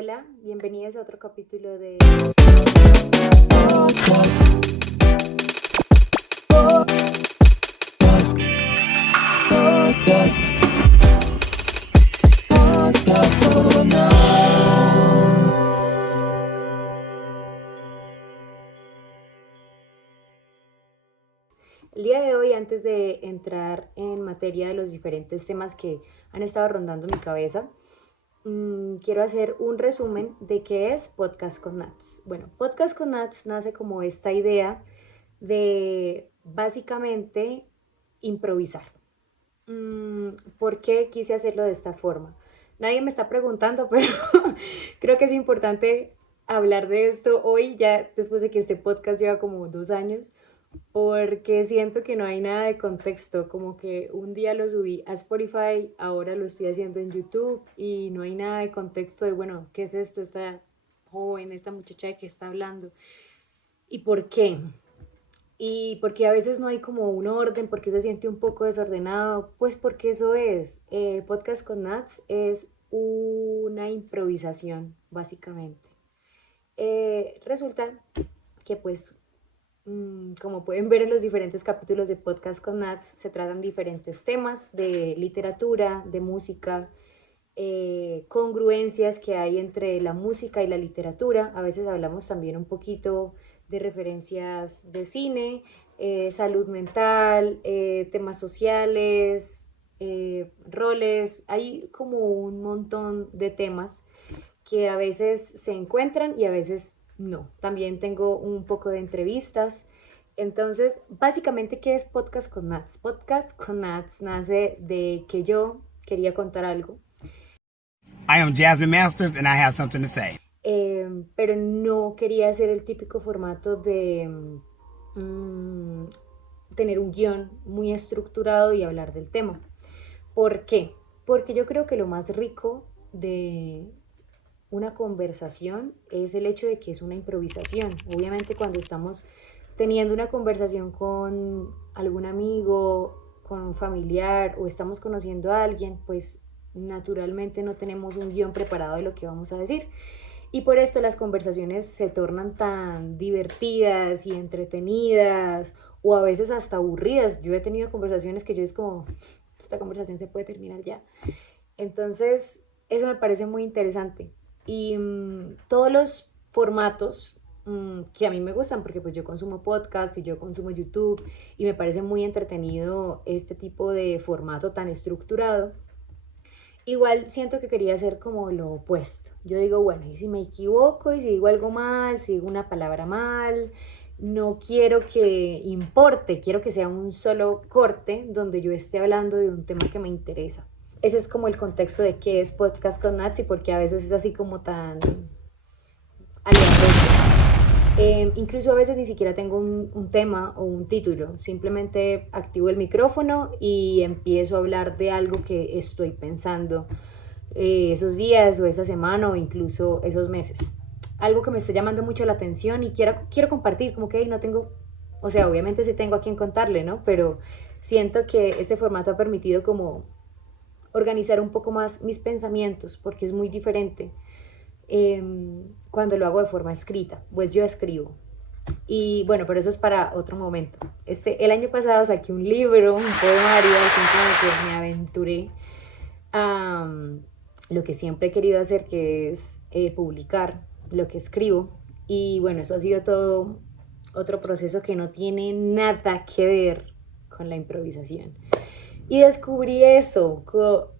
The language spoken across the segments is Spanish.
Hola, bienvenidos a otro capítulo de El día de hoy, antes de entrar en materia de los diferentes temas que han estado rondando mi cabeza, quiero hacer un resumen de qué es Podcast con Nats. Bueno, Podcast con Nats nace como esta idea de básicamente improvisar. ¿Por qué quise hacerlo de esta forma? Nadie me está preguntando, pero creo que es importante hablar de esto hoy, ya después de que este podcast lleva como 2 años, porque siento que no hay nada de contexto, como que un día lo subí a Spotify, ahora lo estoy haciendo en YouTube y no hay nada de contexto de, bueno, ¿qué es esto? Esta joven, esta muchacha de que está hablando y por qué. Y porque a veces no hay como un orden, porque se siente un poco desordenado, pues porque eso es. Podcast con Nats es una improvisación, básicamente. Resulta que pues como pueden ver en los diferentes capítulos de Podcast con Nats, se tratan diferentes temas de literatura, de música, congruencias que hay entre la música y la literatura. A veces hablamos también un poquito de referencias de cine, salud mental, temas sociales, roles. Hay como un montón de temas que a veces se encuentran y a veces no. También tengo un poco de entrevistas. Entonces, básicamente, ¿qué es Podcast con Nats? Podcast con Nats nace de que yo quería contar algo. I am Jasmine Masters and I have something to say. Pero no quería hacer el típico formato de tener un guión muy estructurado y hablar del tema. ¿Por qué? Porque yo creo que lo más rico de una conversación es el hecho de que es una improvisación. Obviamente cuando estamos teniendo una conversación con algún amigo, con un familiar o estamos conociendo a alguien, pues naturalmente no tenemos un guión preparado de lo que vamos a decir. Y por esto las conversaciones se tornan tan divertidas y entretenidas o a veces hasta aburridas. Yo he tenido conversaciones que yo es como, esta conversación se puede terminar ya. Entonces, eso me parece muy interesante. Y todos los formatos que a mí me gustan, porque pues yo consumo podcast y yo consumo YouTube y me parece muy entretenido este tipo de formato tan estructurado. Igual siento que quería hacer como lo opuesto. Yo digo, bueno, y si me equivoco, y si digo algo mal, si digo una palabra mal, no quiero que importe, quiero que sea un solo corte donde yo esté hablando de un tema que me interesa. Ese es como el contexto de qué es Podcast con Nats y porque a veces es así como tan aleatorio. Incluso a veces ni siquiera tengo un tema o un título, simplemente activo el micrófono y empiezo a hablar de algo que estoy pensando esos días o esa semana o incluso esos meses. Algo que me está llamando mucho la atención y quiero compartir, como que no tengo, o sea, obviamente sí tengo a quien contarle, ¿no? Pero siento que este formato ha permitido como organizar un poco más mis pensamientos porque es muy diferente cuando lo hago de forma escrita, pues yo escribo. Y bueno, pero eso es para otro momento. El año pasado saqué un libro, un poemario, así como que me aventuré a lo que siempre he querido hacer, que es publicar lo que escribo. Y bueno, eso ha sido todo otro proceso que no tiene nada que ver con la improvisación. Y descubrí eso,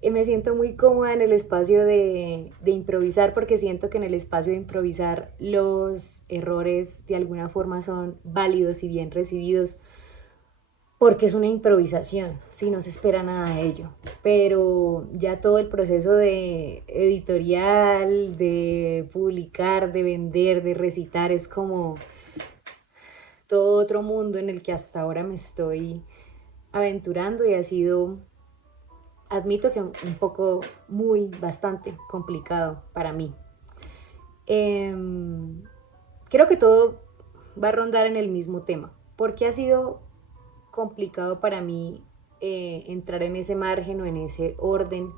me siento muy cómoda en el espacio de improvisar porque siento que en el espacio de improvisar los errores de alguna forma son válidos y bien recibidos porque es una improvisación, si no se espera nada de ello. Pero ya todo el proceso de editorial, de publicar, de vender, de recitar es como todo otro mundo en el que hasta ahora me estoy aventurando y ha sido, admito que un poco, bastante complicado para mí. Eh, Creo que todo va a rondar en el mismo tema. ¿Por qué ha sido complicado para mí entrar en ese margen o en ese orden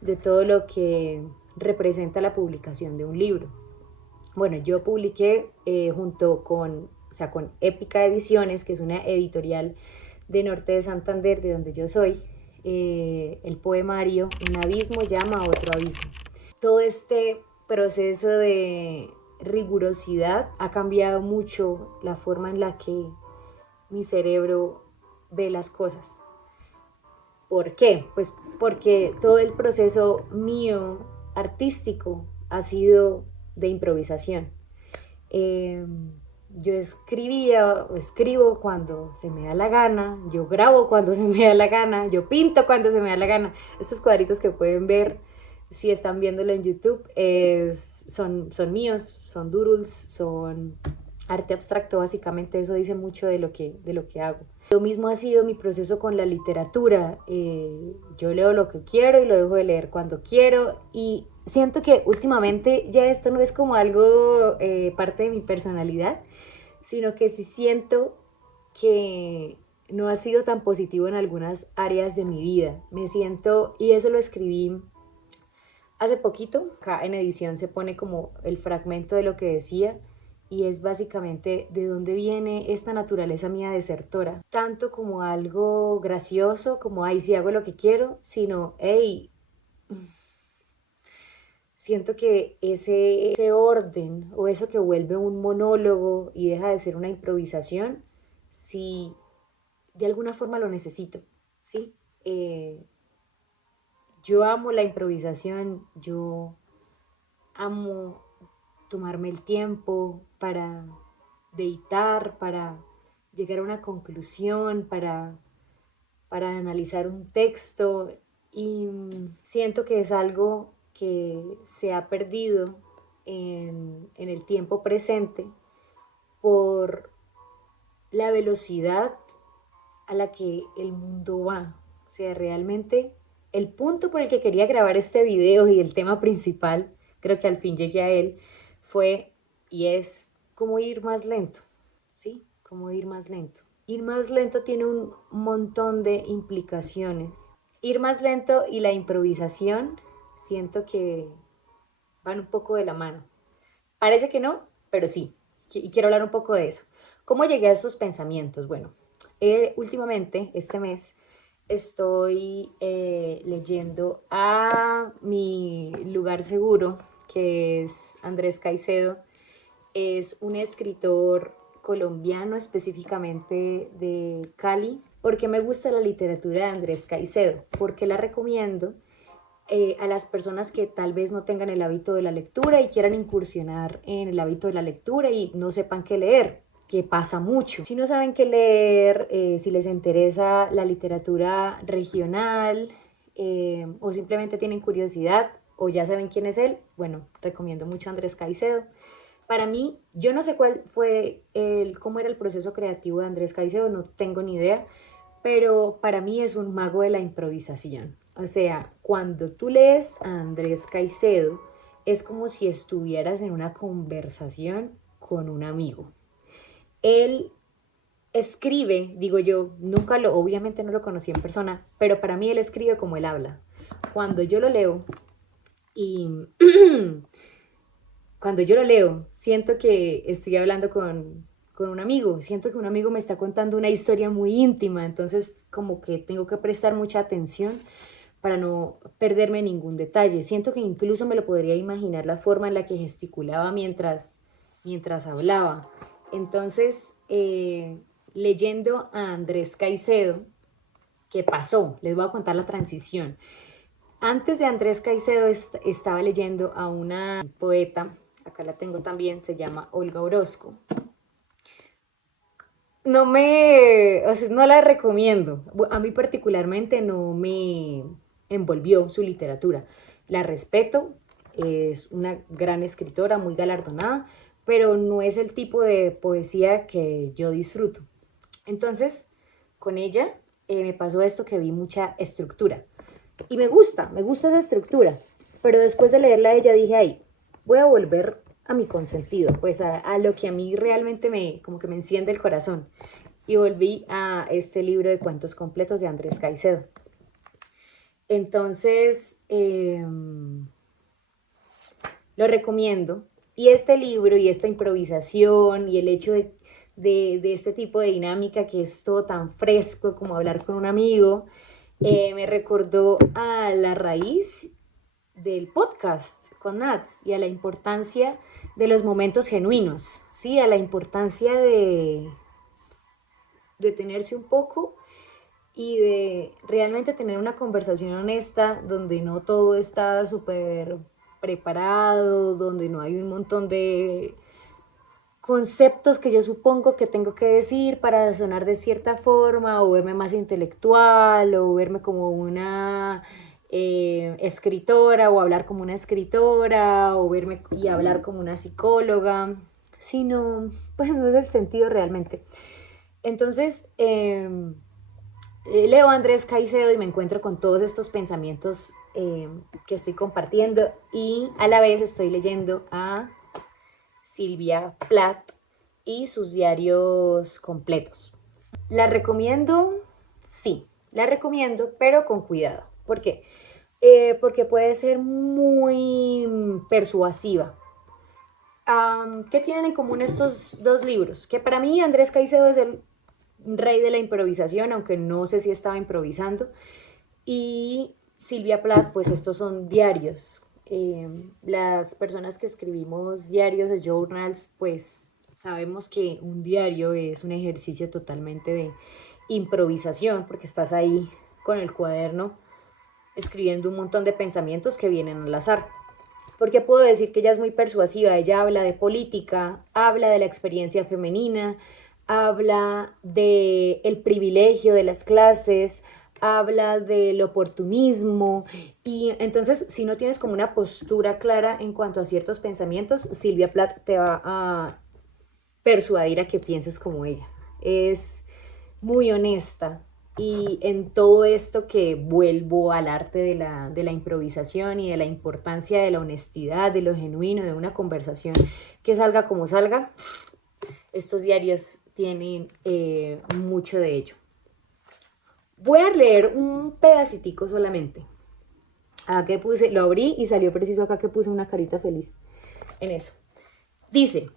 de todo lo que representa la publicación de un libro. Bueno, yo publiqué junto con, o sea, con Épica Ediciones, que es una editorial de Norte de Santander, de donde yo soy, el poemario Un abismo llama a otro abismo. Todo este proceso de rigurosidad ha cambiado mucho la forma en la que mi cerebro ve las cosas. ¿Por qué? Pues porque todo el proceso mío artístico ha sido de improvisación. Eh, yo escribía o escribo cuando se me da la gana, yo grabo cuando se me da la gana, yo pinto cuando se me da la gana. Estos cuadritos que pueden ver si están viéndolo en YouTube son míos, son doodles, son arte abstracto, básicamente eso dice mucho de lo que hago. Lo mismo ha sido mi proceso con la literatura. Yo leo lo que quiero y lo dejo de leer cuando quiero y siento que últimamente ya esto no es como algo parte de mi personalidad, sino que sí siento que no ha sido tan positivo en algunas áreas de mi vida. Me siento, y eso lo escribí hace poquito, acá en edición se pone como el fragmento de lo que decía y es básicamente de dónde viene esta naturaleza mía desertora, tanto como algo gracioso, como ay, sí hago lo que quiero, sino hey, siento que ese orden o eso que vuelve un monólogo y deja de ser una improvisación, si de alguna forma lo necesito, ¿sí? Yo amo la improvisación, yo amo tomarme el tiempo para deitar, para llegar a una conclusión, para analizar un texto y siento que es algo que se ha perdido en el tiempo presente por la velocidad a la que el mundo va. O sea, realmente el punto por el que quería grabar este video y el tema principal, creo que al fin llegué a él, fue y es cómo ir más lento, ¿sí? Cómo ir más lento. Ir más lento tiene un montón de implicaciones. Ir más lento y la improvisación siento que van un poco de la mano. Parece que no, pero sí. Y quiero hablar un poco de eso. ¿Cómo llegué a estos pensamientos? Bueno, últimamente, este mes, estoy leyendo a mi lugar seguro, que es Andrés Caicedo. Es un escritor colombiano, específicamente de Cali. ¿Por qué me gusta la literatura de Andrés Caicedo? Porque la recomiendo a las personas que tal vez no tengan el hábito de la lectura y quieran incursionar en el hábito de la lectura y no sepan qué leer, que pasa mucho. Si no saben qué leer, si les interesa la literatura regional o simplemente tienen curiosidad o ya saben quién es él, bueno, recomiendo mucho a Andrés Caicedo. Para mí, yo no sé cómo era el proceso creativo de Andrés Caicedo, no tengo ni idea, pero para mí es un mago de la improvisación. O sea, cuando tú lees a Andrés Caicedo, es como si estuvieras en una conversación con un amigo. Él escribe, digo yo, obviamente no lo conocí en persona, pero para mí él escribe como él habla. Cuando yo lo leo y cuando yo lo leo, siento que estoy hablando con un amigo, siento que un amigo me está contando una historia muy íntima, entonces como que tengo que prestar mucha atención para no perderme ningún detalle. Siento que incluso me lo podría imaginar la forma en la que gesticulaba mientras hablaba. Entonces, leyendo a Andrés Caicedo, ¿qué pasó? Les voy a contar la transición. Antes de Andrés Caicedo estaba leyendo a una poeta, acá la tengo también, se llama Olga Orozco. O sea, no la recomiendo. A mí particularmente no me envolvió su literatura. La respeto, es una gran escritora, muy galardonada, pero no es el tipo de poesía que yo disfruto. Entonces, con ella me pasó esto que vi mucha estructura. Y me gusta esa estructura. Pero después de leerla a ella dije, ay, voy a volver a mi consentido, pues a lo que a mí realmente como que me enciende el corazón. Y volví a este libro de cuentos completos de Andrés Caicedo. Entonces, Lo recomiendo. Y este libro y esta improvisación y el hecho de este tipo de dinámica que es todo tan fresco como hablar con un amigo, me recordó a la raíz del podcast con Nats y a la importancia de los momentos genuinos, ¿sí? A la importancia de detenerse un poco y de realmente tener una conversación honesta donde no todo está súper preparado, donde no hay un montón de conceptos que yo supongo que tengo que decir para sonar de cierta forma o verme más intelectual o verme como una escritora o hablar como una escritora o verme y hablar como una psicóloga, sino pues no es el sentido realmente. Entonces, leo a Andrés Caicedo y me encuentro con todos estos pensamientos que estoy compartiendo y a la vez estoy leyendo a Silvia Plath y sus diarios completos. ¿La recomiendo? Sí, la recomiendo, pero con cuidado. ¿Por qué? Porque puede ser muy persuasiva. ¿Qué tienen en común estos dos libros? Que para mí Andrés Caicedo es el rey de la improvisación, aunque no sé si estaba improvisando. Y Silvia Plath, pues estos son diarios. Las personas que escribimos diarios de journals, pues sabemos que un diario es un ejercicio totalmente de improvisación, porque estás ahí con el cuaderno escribiendo un montón de pensamientos que vienen al azar. Porque puedo decir que ella es muy persuasiva, ella habla de política, habla de la experiencia femenina, habla de el privilegio de las clases, habla del oportunismo y entonces si no tienes como una postura clara en cuanto a ciertos pensamientos, Silvia Plath te va a persuadir a que pienses como ella. Es muy honesta y en todo esto que vuelvo al arte de la improvisación y de la importancia de la honestidad, de lo genuino, de una conversación que salga como salga, estos diarios tienen mucho de ello. Voy a leer un pedacitico solamente. Acá que puse, lo abrí y salió preciso acá que puse una carita feliz en eso. Dice,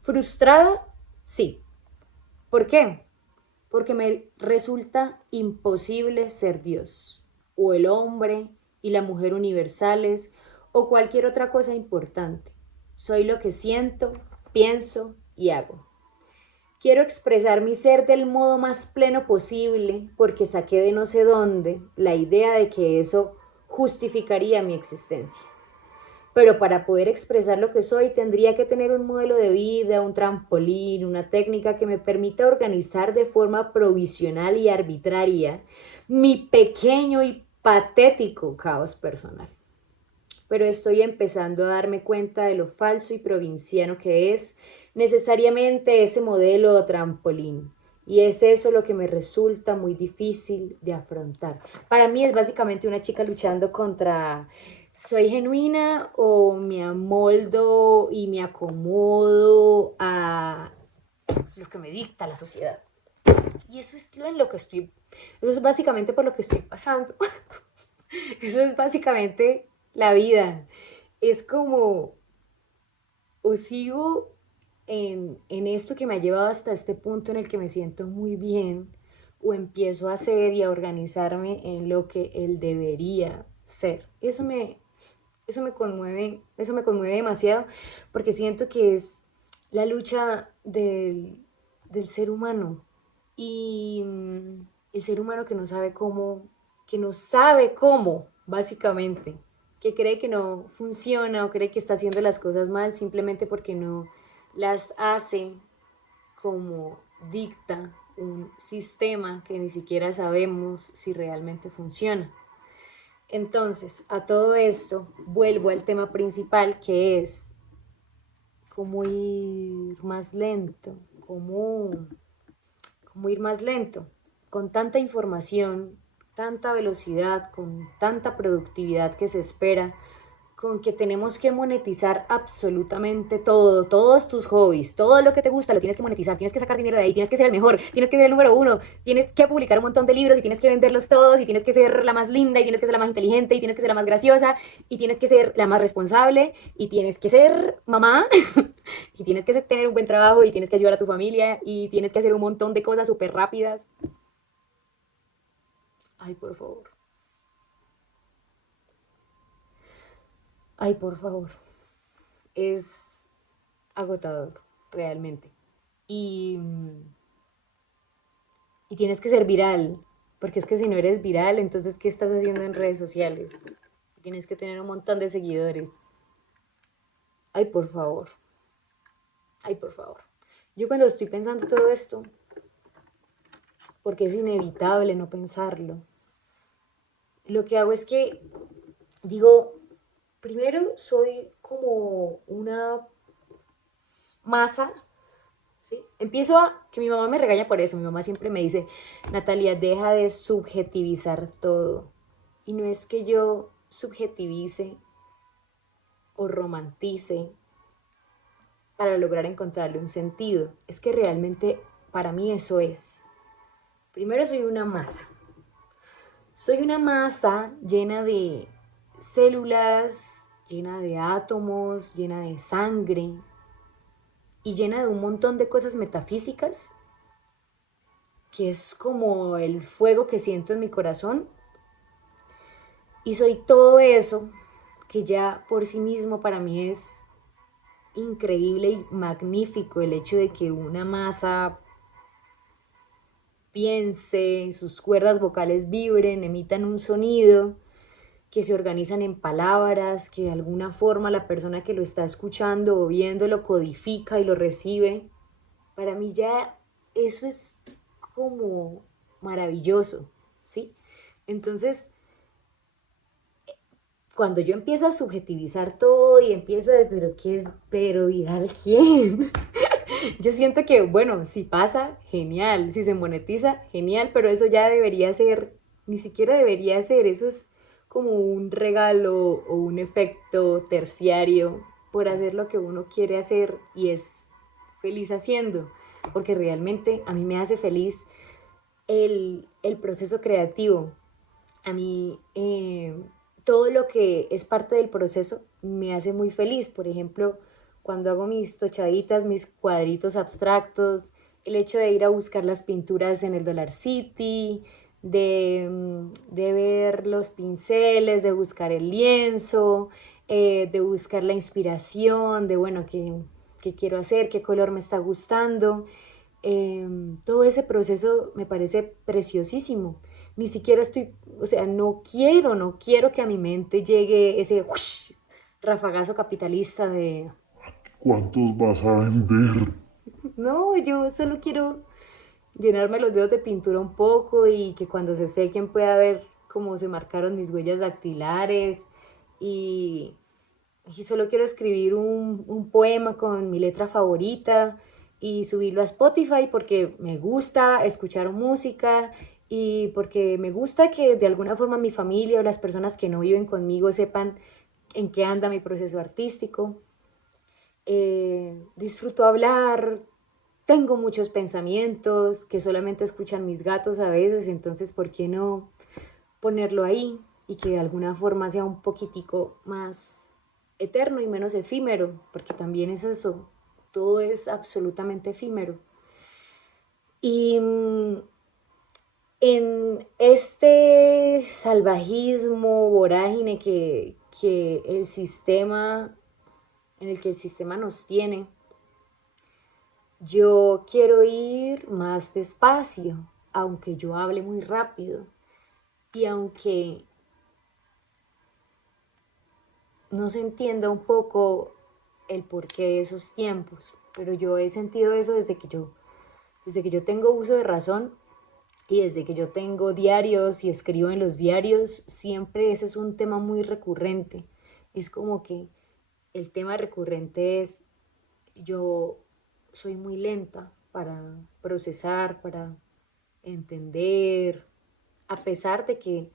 frustrada, sí. ¿Por qué? Porque me resulta imposible ser Dios, o el hombre y la mujer universales, o cualquier otra cosa importante. Soy lo que siento, pienso y hago. Quiero expresar mi ser del modo más pleno posible porque saqué de no sé dónde la idea de que eso justificaría mi existencia. Pero para poder expresar lo que soy tendría que tener un modelo de vida, un trampolín, una técnica que me permita organizar de forma provisional y arbitraria mi pequeño y patético caos personal. Pero estoy empezando a darme cuenta de lo falso y provinciano que es necesariamente ese modelo o trampolín. Y es eso lo que me resulta muy difícil de afrontar. Para mí es básicamente una chica luchando contra ¿soy genuina o me amoldo y me acomodo a lo que me dicta la sociedad? Y eso es lo que estoy, eso es básicamente por lo que estoy pasando. Eso es básicamente la vida. Es como, o sigo en esto que me ha llevado hasta este punto en el que me siento muy bien, o empiezo a hacer y a organizarme en lo que él debería ser. Eso me conmueve demasiado porque siento que es la lucha del ser humano y el ser humano que no sabe cómo, básicamente, que cree que no funciona o cree que está haciendo las cosas mal simplemente porque no las hace como dicta un sistema que ni siquiera sabemos si realmente funciona. Entonces, a todo esto, vuelvo al tema principal que es cómo ir más lento, cómo ir más lento, con tanta información, tanta velocidad, con tanta productividad que se espera, con que tenemos que monetizar absolutamente todo, todos tus hobbies, todo lo que te gusta lo tienes que monetizar, tienes que sacar dinero de ahí, tienes que ser el mejor, tienes que ser el número uno, tienes que publicar un montón de libros y tienes que venderlos todos y tienes que ser la más linda y tienes que ser la más inteligente y tienes que ser la más graciosa y tienes que ser la más responsable y tienes que ser mamá y tienes que tener un buen trabajo y tienes que ayudar a tu familia y tienes que hacer un montón de cosas súper rápidas. Ay, por favor. Ay, por favor. Es agotador, realmente. Y, y tienes que ser viral, porque es que si no eres viral, entonces ¿qué estás haciendo en redes sociales? Tienes que tener un montón de seguidores. Ay, por favor. Ay, por favor. Yo cuando estoy pensando todo esto, porque es inevitable no pensarlo, lo que hago es que digo, primero soy como una masa. ¿Sí? Empiezo a, que mi mamá me regaña por eso, mi mamá siempre me dice, Natalia, deja de subjetivizar todo. Y no es que yo subjetivice o romantice para lograr encontrarle un sentido, es que realmente para mí eso es. Primero soy una masa llena de células, llena de átomos, llena de sangre y llena de un montón de cosas metafísicas que es como el fuego que siento en mi corazón. Y soy todo eso que ya por sí mismo para mí es increíble y magnífico el hecho de que una masa piense, sus cuerdas vocales vibren, emitan un sonido, que se organizan en palabras, que de alguna forma la persona que lo está escuchando o viendo lo codifica y lo recibe. Para mí ya eso es como maravilloso, ¿sí? Entonces, cuando yo empiezo a subjetivizar todo y empiezo a decir, pero ¿qué es? Pero viral, ¿quién? Yo siento que, bueno, si pasa, genial, si se monetiza, genial, pero eso ya debería ser, ni siquiera debería ser, eso es como un regalo o un efecto terciario por hacer lo que uno quiere hacer y es feliz haciendo, porque realmente a mí me hace feliz el proceso creativo. A mí todo lo que es parte del proceso me hace muy feliz. Por ejemplo, cuando hago mis tochaditas, mis cuadritos abstractos, el hecho de ir a buscar las pinturas en el Dollar City, de ver los pinceles, de buscar el lienzo, de buscar la inspiración, de bueno, qué quiero hacer, qué color me está gustando. Todo ese proceso me parece preciosísimo. Ni siquiera estoy, o sea, no quiero que a mi mente llegue ese rafagazo capitalista de, ¿Cuántos vas a vender? no, yo solo quiero llenarme los dedos de pintura un poco y que cuando se sequen pueda ver cómo se marcaron mis huellas dactilares y, y solo quiero escribir un poema con mi letra favorita y subirlo a Spotify porque me gusta escuchar música y porque me gusta que de alguna forma mi familia o las personas que no viven conmigo sepan en qué anda mi proceso artístico. Disfruto hablar, tengo muchos pensamientos que solamente escuchan mis gatos a veces, entonces ¿por qué no ponerlo ahí y que de alguna forma sea un poquitico más eterno y menos efímero? Porque también es eso, todo es absolutamente efímero. Y en este salvajismo, vorágine que el sistema, en el que el sistema nos tiene, yo quiero ir más despacio, aunque yo hable muy rápido y aunque no se entienda un poco el porqué de esos tiempos, pero yo he sentido eso desde que yo tengo uso de razón y desde que yo tengo diarios y escribo en los diarios, siempre ese es un tema muy recurrente. Es como que el tema recurrente es yo soy muy lenta para procesar, para entender, a pesar de que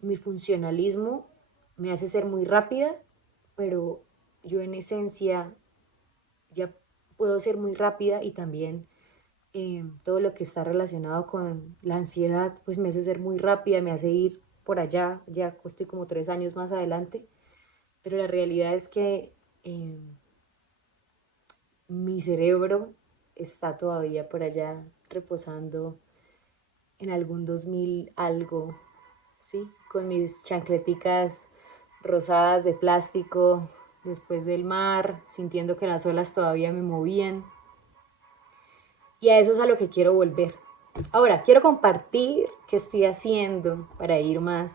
mi funcionalismo me hace ser muy rápida, pero yo en esencia ya puedo ser muy rápida y también todo lo que está relacionado con la ansiedad, pues me hace ser muy rápida, me hace ir por allá, ya estoy como 3 años más adelante, pero la realidad es que mi cerebro está todavía por allá reposando en algún 2000 algo, ¿sí? Con mis chancleticas rosadas de plástico después del mar, sintiendo que las olas todavía me movían. Y a eso es a lo que quiero volver. Ahora, quiero compartir qué estoy haciendo para ir más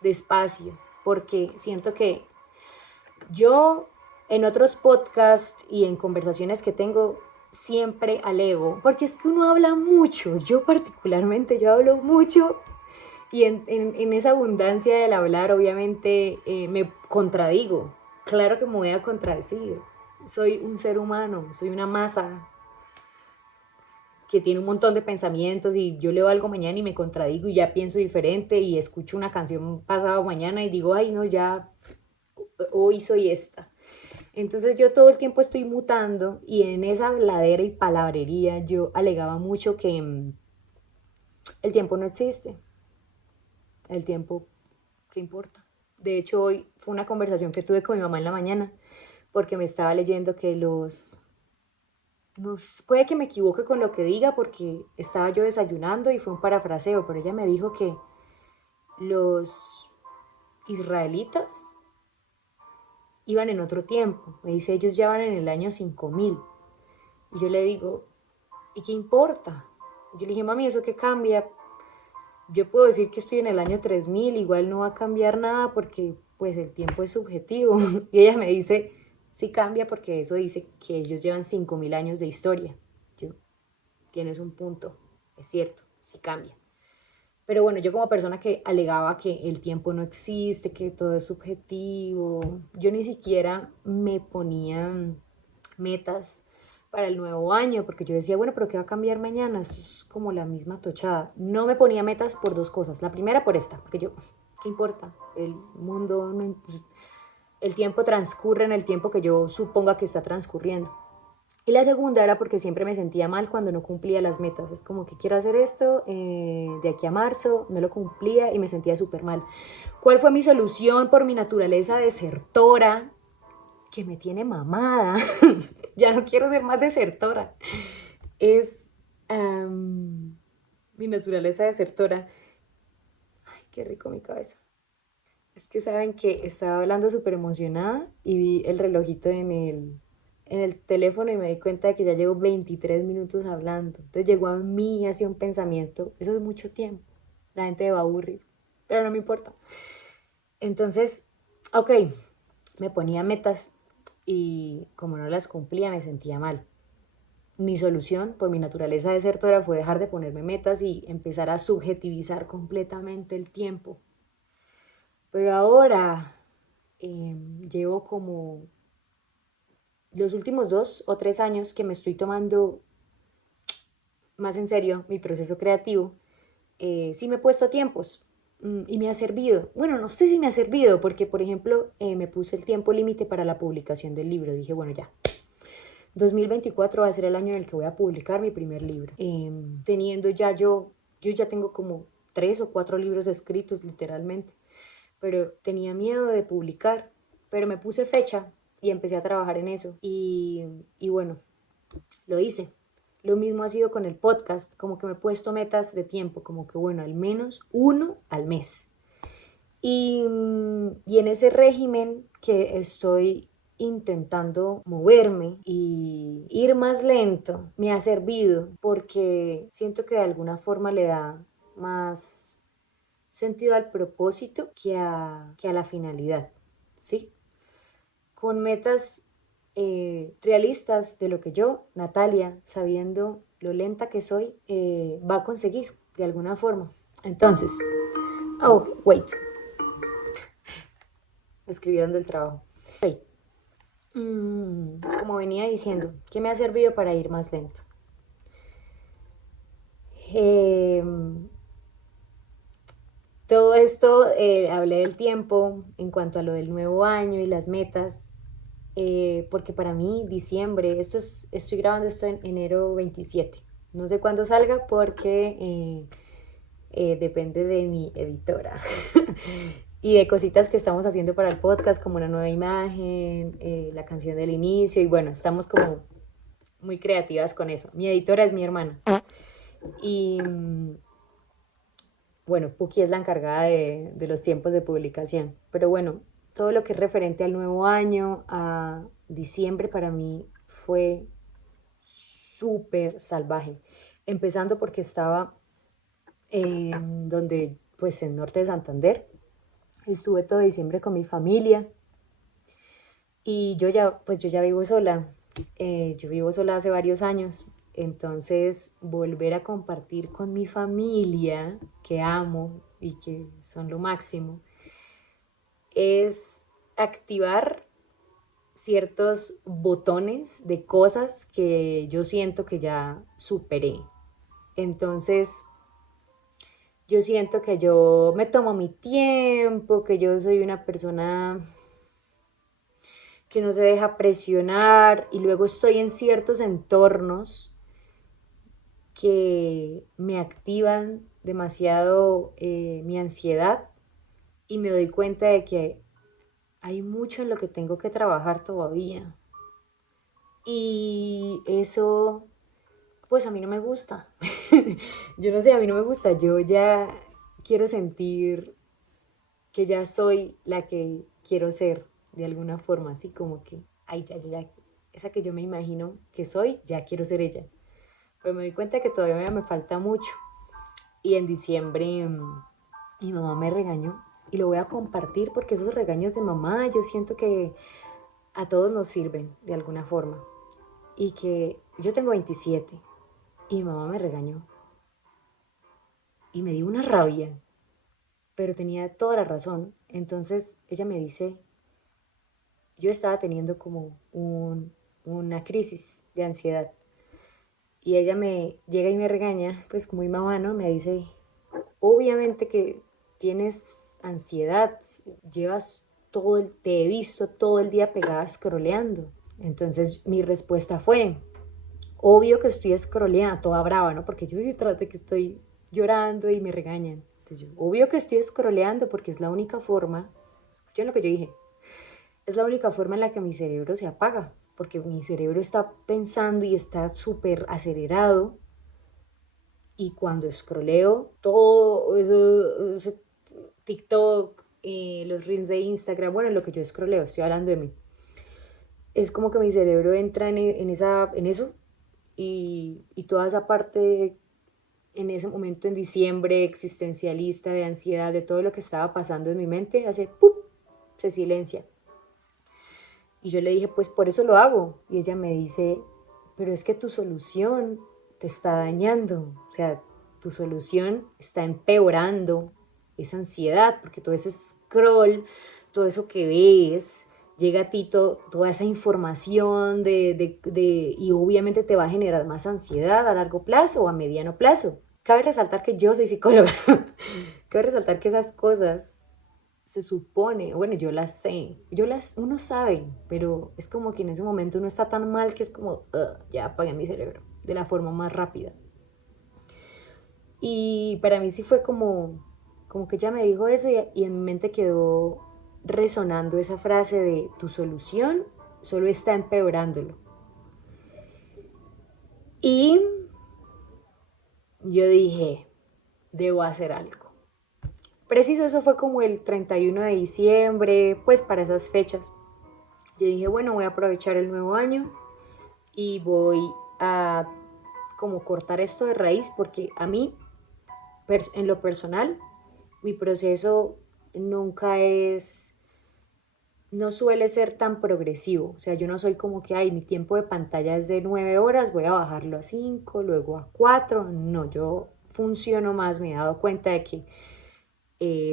despacio, porque siento que yo en otros podcasts y en conversaciones que tengo siempre alego, porque es que uno habla mucho, yo particularmente, yo hablo mucho y en esa abundancia del hablar obviamente me contradigo, claro que me voy a contradecir, soy un ser humano, soy una masa que tiene un montón de pensamientos y yo leo algo mañana y me contradigo y ya pienso diferente y escucho una canción pasado mañana y digo, ay no, ya hoy soy esta. Entonces yo todo el tiempo estoy mutando y en esa habladera y palabrería yo alegaba mucho que el tiempo no existe, el tiempo, ¿qué importa? De hecho hoy fue una conversación que tuve con mi mamá en la mañana porque me estaba leyendo que puede que me equivoque con lo que diga porque estaba yo desayunando y fue un parafraseo, pero ella me dijo que los israelitas iban en otro tiempo. Me dice, ellos ya van en el año 5000. Y yo le digo, ¿y qué importa? Yo le dije, mami, ¿eso qué cambia? Yo puedo decir que estoy en el año 3000, igual no va a cambiar nada porque pues el tiempo es subjetivo. Y ella me dice, sí cambia porque eso dice que ellos llevan 5000 años de historia. Yo, tienes un punto, es cierto, sí cambia. Pero bueno, yo como persona que alegaba que el tiempo no existe, que todo es subjetivo, yo ni siquiera me ponía metas para el nuevo año, porque yo decía, bueno, pero ¿qué va a cambiar mañana? Esto es como la misma tochada. No me ponía metas por dos cosas. La primera por esta, porque yo, ¿qué importa? El mundo, no, pues, el tiempo transcurre en el tiempo que yo suponga que está transcurriendo. Y la segunda era porque siempre me sentía mal cuando no cumplía las metas. Es como que quiero hacer esto de aquí a marzo, no lo cumplía y me sentía súper mal. ¿Cuál fue mi solución por mi naturaleza desertora? Que me tiene mamada. Ya no quiero ser más desertora. Es mi naturaleza desertora. Ay, qué rico mi cabeza. Es que saben que estaba hablando súper emocionada y vi el relojito en el teléfono y me di cuenta de que ya llevo 23 minutos hablando. Entonces llegó a mí así un pensamiento. Eso es mucho tiempo. La gente va a aburrir. Pero no me importa. Entonces, ok, me ponía metas y como no las cumplía me sentía mal. Mi solución, por mi naturaleza desertora, fue dejar de ponerme metas y empezar a subjetivizar completamente el tiempo. Pero ahora llevo como los últimos 2 o 3 años que me estoy tomando más en serio mi proceso creativo. Sí me he puesto tiempos y me ha servido. Bueno, no sé si me ha servido porque, por ejemplo, me puse el tiempo límite para la publicación del libro. Dije, bueno, ya, 2024 va a ser el año en el que voy a publicar mi primer libro. Teniendo ya yo ya tengo como 3 o 4 libros escritos literalmente, pero tenía miedo de publicar, pero me puse fecha y empecé a trabajar en eso y bueno, lo hice. Lo mismo ha sido con el podcast, como que me he puesto metas de tiempo, como que bueno, al menos uno al mes. Y en ese régimen que estoy intentando moverme y ir más lento, me ha servido porque siento que de alguna forma le da más sentido al propósito que a la finalidad, ¿sí? Con metas realistas de lo que yo, Natalia, sabiendo lo lenta que soy, va a conseguir de alguna forma. Entonces, oh, wait, me escribieron del trabajo. Okay. Como venía diciendo, ¿qué me ha servido para ir más lento? Eh, Todo esto, hablé del tiempo en cuanto a lo del nuevo año y las metas, porque para mí diciembre, estoy grabando esto en enero 27. No sé cuándo salga porque depende de mi editora y de cositas que estamos haciendo para el podcast, como una nueva imagen, la canción del inicio, y bueno, estamos como muy creativas con eso. Mi editora es mi hermana y bueno, Puki es la encargada de los tiempos de publicación. Pero bueno, todo lo que es referente al nuevo año, a diciembre, para mí fue súper salvaje. Empezando porque estaba donde, pues en Norte de Santander. Estuve todo diciembre con mi familia y yo ya vivo sola. Yo vivo sola hace varios años. Entonces, volver a compartir con mi familia, que amo y que son lo máximo, es activar ciertos botones de cosas que yo siento que ya superé. Entonces, yo siento que yo me tomo mi tiempo, que yo soy una persona que no se deja presionar y luego estoy en ciertos entornos que me activan demasiado mi ansiedad y me doy cuenta de que hay mucho en lo que tengo que trabajar todavía. Y eso, pues a mí no me gusta. Yo no sé, a mí no me gusta. Yo ya quiero sentir que ya soy la que quiero ser de alguna forma, así como que, ay, ya, esa que yo me imagino que soy, ya quiero ser ella. Pero me doy cuenta que todavía me falta mucho. Y en diciembre mi mamá me regañó y lo voy a compartir porque esos regaños de mamá yo siento que a todos nos sirven de alguna forma. Y que yo tengo 27 y mi mamá me regañó y me dio una rabia, pero tenía toda la razón. Entonces ella me dice, yo estaba teniendo como una crisis de ansiedad y ella me llega y me regaña, pues como mi mamá, ¿no? Me dice, obviamente que tienes ansiedad, llevas te he visto todo el día pegada scrolleando. Entonces mi respuesta fue, obvio que estoy scrolleando, toda brava, ¿no? Porque yo trato que estoy llorando y me regañan. Entonces yo, obvio que estoy scrolleando porque es la única forma, escuchen lo que yo dije, es la única forma en la que mi cerebro se apaga, porque mi cerebro está pensando y está súper acelerado y cuando scrolleo todo ese TikTok, los reels de Instagram, bueno, lo que yo scrolleo, estoy hablando de mí, es como que mi cerebro entra en eso y toda esa parte en ese momento en diciembre existencialista, de ansiedad, de todo lo que estaba pasando en mi mente, hace ¡pum! Se silencia. Y yo le dije, pues por eso lo hago. Y ella me dice, pero es que tu solución te está dañando. O sea, tu solución está empeorando esa ansiedad, porque todo ese scroll, todo eso que ves, llega a ti toda esa información y obviamente te va a generar más ansiedad a largo plazo o a mediano plazo. Cabe resaltar que yo soy psicóloga. Cabe resaltar que esas cosas se supone, bueno, yo las sé, uno sabe, pero es como que en ese momento uno está tan mal que es como, ya apagué mi cerebro de la forma más rápida. Y para mí sí fue como que ella me dijo eso y en mi mente quedó resonando esa frase de tu solución solo está empeorándolo. Y yo dije, debo hacer algo. Preciso, eso fue como el 31 de diciembre, pues para esas fechas. Yo dije, bueno, voy a aprovechar el nuevo año y voy a como cortar esto de raíz porque a mí, en lo personal, mi proceso nunca no suele ser tan progresivo. O sea, yo no soy como que, ay, mi tiempo de pantalla es de 9 horas, voy a bajarlo a 5, luego a 4. No, yo funciono más, me he dado cuenta de que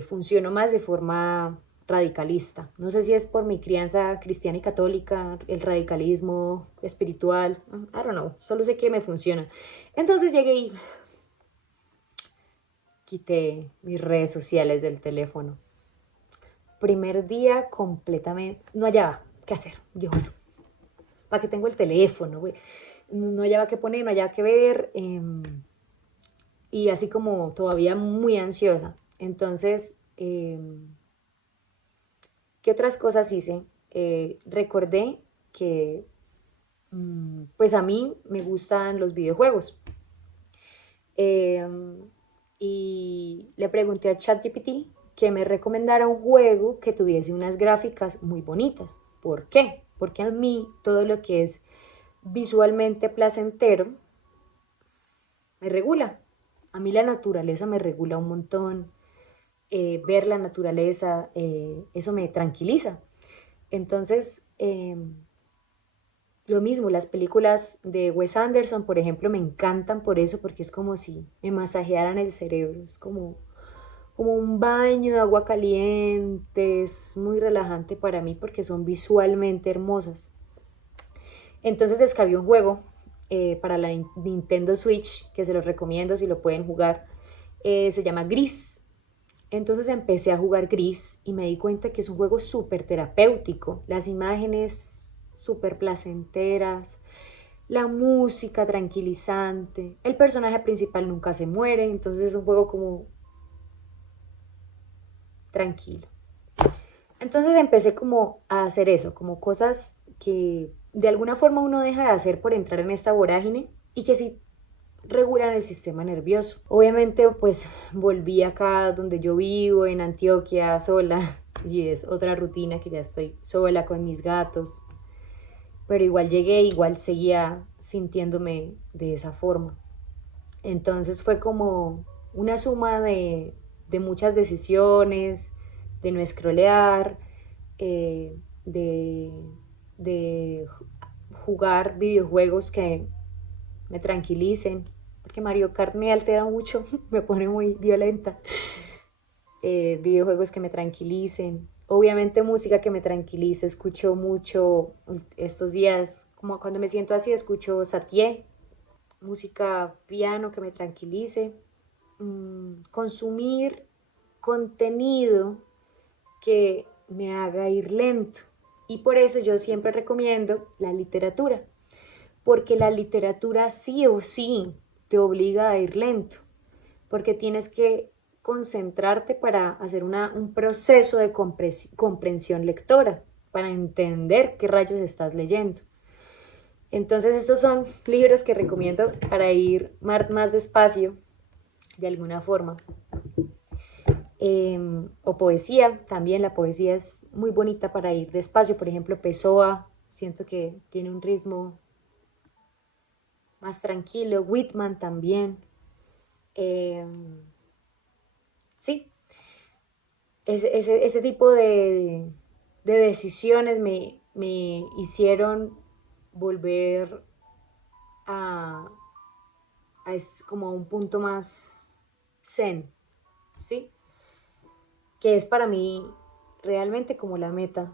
funciono más de forma radicalista. No sé si es por mi crianza cristiana y católica, el radicalismo espiritual, I don't know, solo sé que me funciona. Entonces llegué y quité mis redes sociales del teléfono. Primer día completamente, no hallaba qué hacer. Yo, bueno, ¿para qué tengo el teléfono? Güey? No hallaba qué poner, no hallaba qué ver. Y así como todavía muy ansiosa. Entonces, ¿qué otras cosas hice? Recordé que pues a mí me gustan los videojuegos. Eh, y le pregunté a ChatGPT que me recomendara un juego que tuviese unas gráficas muy bonitas. ¿Por qué? Porque a mí todo lo que es visualmente placentero me regula. A mí la naturaleza me regula un montón. Ver la naturaleza, eso me tranquiliza. Entonces, lo mismo, las películas de Wes Anderson, por ejemplo, me encantan por eso, porque es como si me masajearan el cerebro, es como un baño de agua caliente, es muy relajante para mí porque son visualmente hermosas. Entonces descargué un juego para la Nintendo Switch, que se los recomiendo si lo pueden jugar, se llama Gris. Entonces empecé a jugar Gris y me di cuenta que es un juego súper terapéutico, las imágenes súper placenteras, la música tranquilizante, el personaje principal nunca se muere, entonces es un juego como tranquilo. Entonces empecé como a hacer eso, como cosas que de alguna forma uno deja de hacer por entrar en esta vorágine y que sí regulan el sistema nervioso. Obviamente pues volví acá donde yo vivo, en Antioquia, sola, y es otra rutina que ya estoy sola con mis gatos, pero igual llegué, igual seguía sintiéndome de esa forma. Entonces fue como una suma de muchas decisiones, de no scrollear, eh, de, de jugar videojuegos que me tranquilicen, porque Mario Kart me altera mucho, me pone muy violenta. Videojuegos que me tranquilicen, obviamente música que me tranquilice, escucho mucho estos días, como cuando me siento así, escucho Satie, música piano que me tranquilice, consumir contenido que me haga ir lento. Y por eso yo siempre recomiendo la literatura, porque la literatura sí o sí te obliga a ir lento, porque tienes que concentrarte para hacer un proceso de comprensión lectora, para entender qué rayos estás leyendo. Entonces estos son libros que recomiendo para ir más despacio, de alguna forma. O poesía, también la poesía es muy bonita para ir despacio. Por ejemplo, Pessoa, siento que tiene un ritmo más tranquilo. Whitman también. Eh, sí, ese tipo de decisiones me hicieron volver a, como a un punto más zen, ¿sí? Que es para mí realmente como la meta.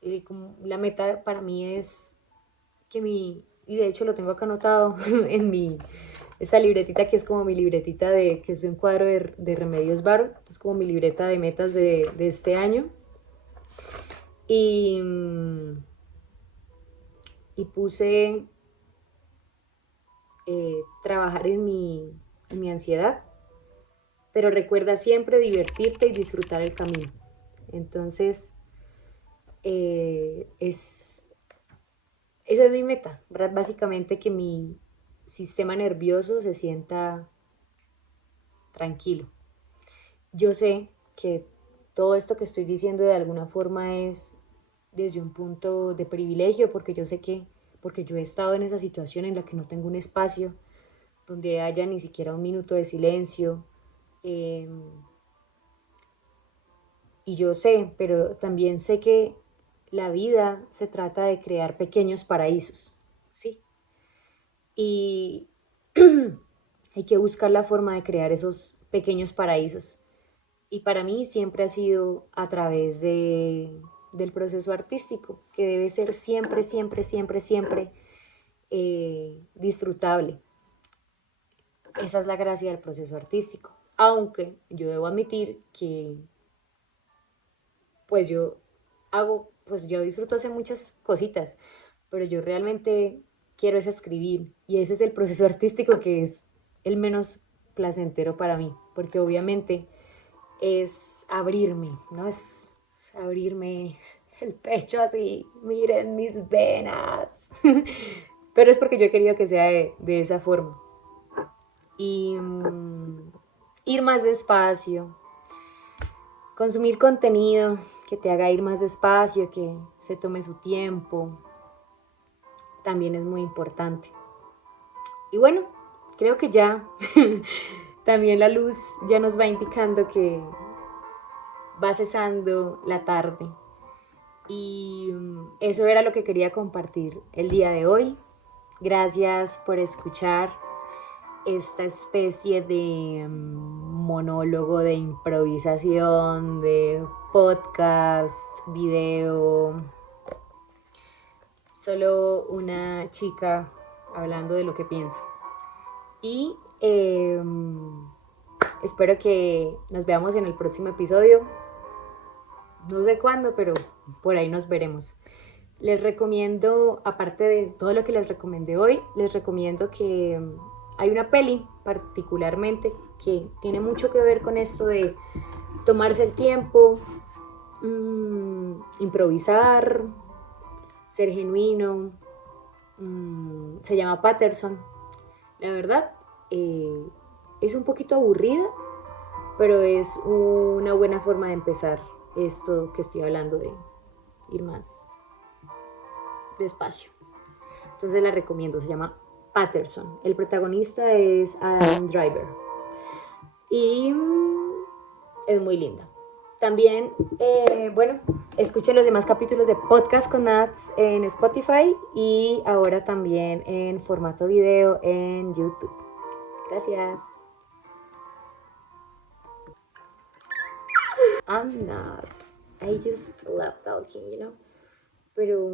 Y como la meta para mí es que y de hecho lo tengo acá anotado en esta libretita que es como mi libretita que es un cuadro de Remedios Varo, es como mi libreta de metas de este año. Y, y puse trabajar en mi ansiedad, pero recuerda siempre divertirte y disfrutar el camino. Entonces, esa es mi meta, ¿verdad? Básicamente que mi sistema nervioso se sienta tranquilo. Yo sé que todo esto que estoy diciendo de alguna forma es desde un punto de privilegio, porque yo sé que, porque yo he estado en esa situación en la que no tengo un espacio donde haya ni siquiera un minuto de silencio. eh, y yo sé, pero también sé que la vida se trata de crear pequeños paraísos, ¿sí? Y hay que buscar la forma de crear esos pequeños paraísos. Y para mí siempre ha sido a través del proceso artístico, que debe ser siempre, siempre, siempre, siempre disfrutable. Esa es la gracia del proceso artístico. Aunque yo debo admitir que pues yo disfruto hacer muchas cositas, pero yo realmente quiero es escribir y ese es el proceso artístico que es el menos placentero para mí, porque obviamente es abrirme, ¿no? Es abrirme el pecho así, miren mis venas, pero es porque yo he querido que sea de esa forma y ir más despacio, consumir contenido que te haga ir más despacio, que se tome su tiempo, también es muy importante. Y bueno, creo que ya también la luz ya nos va indicando que va cesando la tarde. Y eso era lo que quería compartir el día de hoy. Gracias por escuchar esta especie de monólogo de improvisación, de podcast, video. Solo una chica hablando de lo que piensa. Y espero que nos veamos en el próximo episodio. No sé cuándo, pero por ahí nos veremos. Les recomiendo, aparte de todo lo que les recomendé hoy, les recomiendo que hay una peli particularmente que tiene mucho que ver con esto de tomarse el tiempo, improvisar, ser genuino. Se llama Paterson. La verdad, es un poquito aburrida, pero es una buena forma de empezar esto que estoy hablando de ir más despacio. Entonces la recomiendo, se llama Paterson. El protagonista es Adam Driver y es muy linda. También, bueno, escuchen los demás capítulos de Podcast con Nats en Spotify y ahora también en formato video en YouTube. Gracias. I'm not. I just love talking, you know. Pero